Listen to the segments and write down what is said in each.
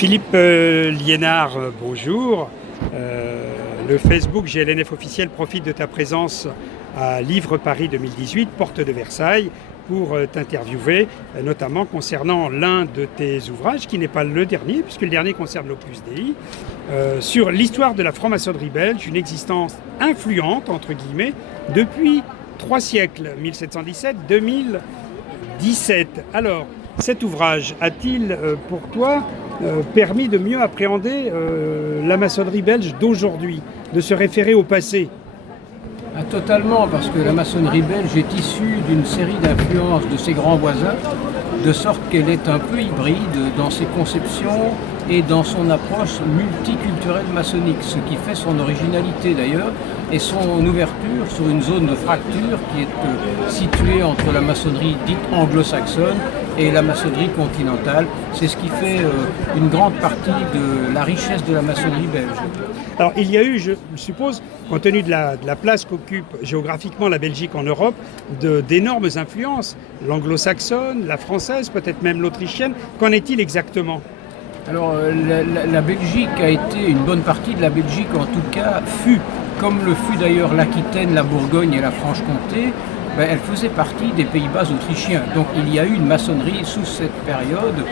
Philippe Liénard, bonjour. Le Facebook GLNF officiel profite de ta présence à Livre Paris 2018, porte de Versailles, pour t'interviewer, notamment concernant l'un de tes ouvrages, qui n'est pas le dernier, puisque le dernier concerne l'Opus Dei, sur l'histoire de la franc-maçonnerie belge, une existence influente, entre guillemets, depuis 3 siècles, 1717-2017. Alors, cet ouvrage a-t-il, pour toi, permis de mieux appréhender la maçonnerie belge d'aujourd'hui, de se référer au passé? Totalement, parce que la maçonnerie belge est issue d'une série d'influences de ses grands voisins, de sorte qu'elle est un peu hybride dans ses conceptions et dans son approche multiculturelle maçonnique, ce qui fait son originalité d'ailleurs et son ouverture sur une zone de fracture qui est située entre la maçonnerie dite anglo-saxonne et la maçonnerie continentale. C'est ce qui fait une grande partie de la richesse de la maçonnerie belge. Alors il y a eu, je suppose, compte tenu de la place qu'occupe géographiquement la Belgique en Europe, d'énormes influences, l'anglo-saxonne, la française, peut-être même l'autrichienne. Qu'en est-il exactement ? Alors la Belgique a été, une bonne partie de la Belgique en tout cas, fut, comme le fut d'ailleurs l'Aquitaine, la Bourgogne et la Franche-Comté, elle faisait partie des Pays-Bas autrichiens. Donc il y a eu une maçonnerie sous cette période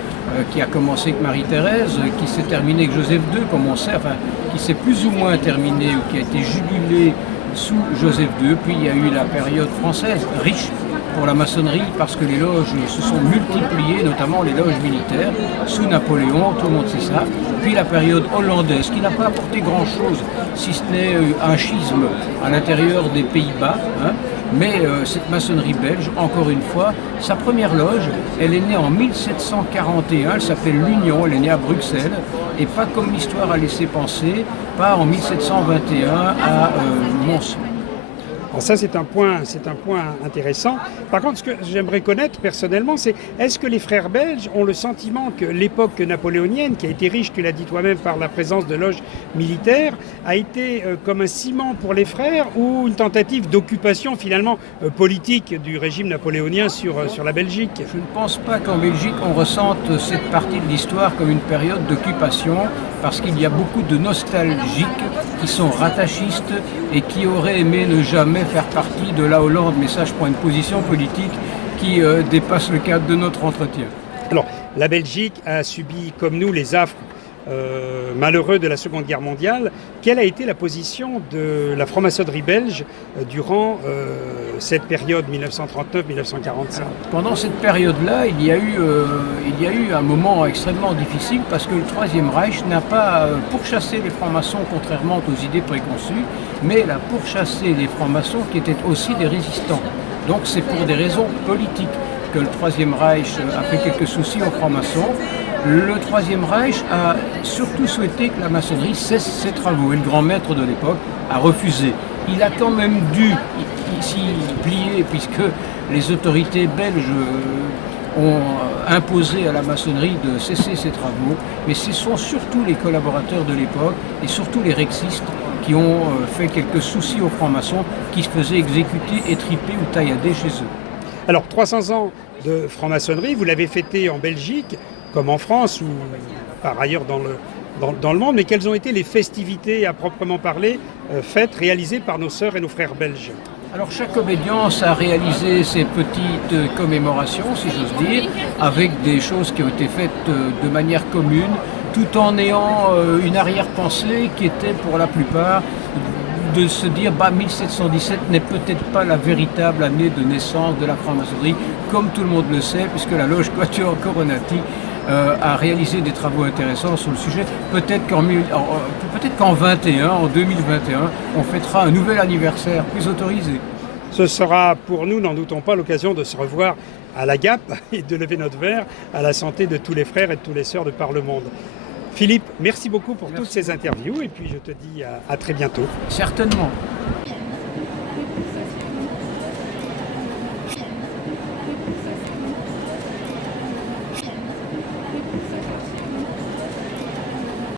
qui a commencé avec Marie-Thérèse, qui s'est terminée avec Joseph II, comme on sait, enfin qui s'est plus ou moins terminée ou qui a été jugulée sous Joseph II. Puis il y a eu la période française, riche pour la maçonnerie, parce que les loges se sont multipliées, notamment les loges militaires, sous Napoléon, tout le monde sait ça. Puis la période hollandaise, qui n'a pas apporté grand-chose, si ce n'est un schisme à l'intérieur des Pays-Bas, mais cette maçonnerie belge, encore une fois, sa première loge, elle est née en 1741, elle s'appelle l'Union, elle est née à Bruxelles, et pas comme l'histoire a laissé penser, pas en 1721 à Mons. Alors ça, c'est un point intéressant. Par contre, ce que j'aimerais connaître personnellement, c'est est-ce que les frères belges ont le sentiment que l'époque napoléonienne, qui a été riche, tu l'as dit toi-même, par la présence de loges militaires, a été comme un ciment pour les frères ou une tentative d'occupation finalement politique du régime napoléonien sur la Belgique? Je ne pense pas qu'en Belgique, on ressente cette partie de l'histoire comme une période d'occupation, parce qu'il y a beaucoup de nostalgiques qui sont rattachistes et qui auraient aimé ne jamais faire partie de la Hollande, mais ça je prends une position politique qui dépasse le cadre de notre entretien. Alors, la Belgique a subi comme nous les affres malheureux de la Seconde Guerre mondiale. Quelle a été la position de la franc-maçonnerie belge durant cette période 1939-1945 ? Pendant cette période-là, il y a eu un moment extrêmement difficile parce que le Troisième Reich n'a pas pourchassé les francs-maçons contrairement aux idées préconçues, mais il a pourchassé les francs-maçons qui étaient aussi des résistants. Donc c'est pour des raisons politiques que le Troisième Reich a fait quelques soucis aux francs-maçons. Le Troisième Reich a surtout souhaité que la maçonnerie cesse ses travaux et le grand maître de l'époque a refusé. Il a quand même dû s'y plier puisque les autorités belges ont imposé à la maçonnerie de cesser ses travaux, mais ce sont surtout les collaborateurs de l'époque et surtout les rexistes qui ont fait quelques soucis aux francs-maçons qui se faisaient exécuter, étriper ou taillader chez eux. Alors 300 ans de franc-maçonnerie, vous l'avez fêté en Belgique, comme en France ou par ailleurs dans le monde, mais quelles ont été les festivités à proprement parler faites, réalisées par nos sœurs et nos frères belges? Alors chaque obédience a réalisé ses petites commémorations, si j'ose dire, avec des choses qui ont été faites de manière commune, tout en ayant une arrière-pensée qui était pour la plupart de se dire 1717 n'est peut-être pas la véritable année de naissance de la franc-maçonnerie, comme tout le monde le sait, puisque la loge Quatuor Coronati a réalisé des travaux intéressants sur le sujet. Peut-être qu'en 2021, on fêtera un nouvel anniversaire plus autorisé. Ce sera pour nous, n'en doutons pas, l'occasion de se revoir à la Gap et de lever notre verre à la santé de tous les frères et de toutes les sœurs de par le monde. Philippe, merci beaucoup pour toutes ces interviews et puis je te dis à très bientôt. Certainement.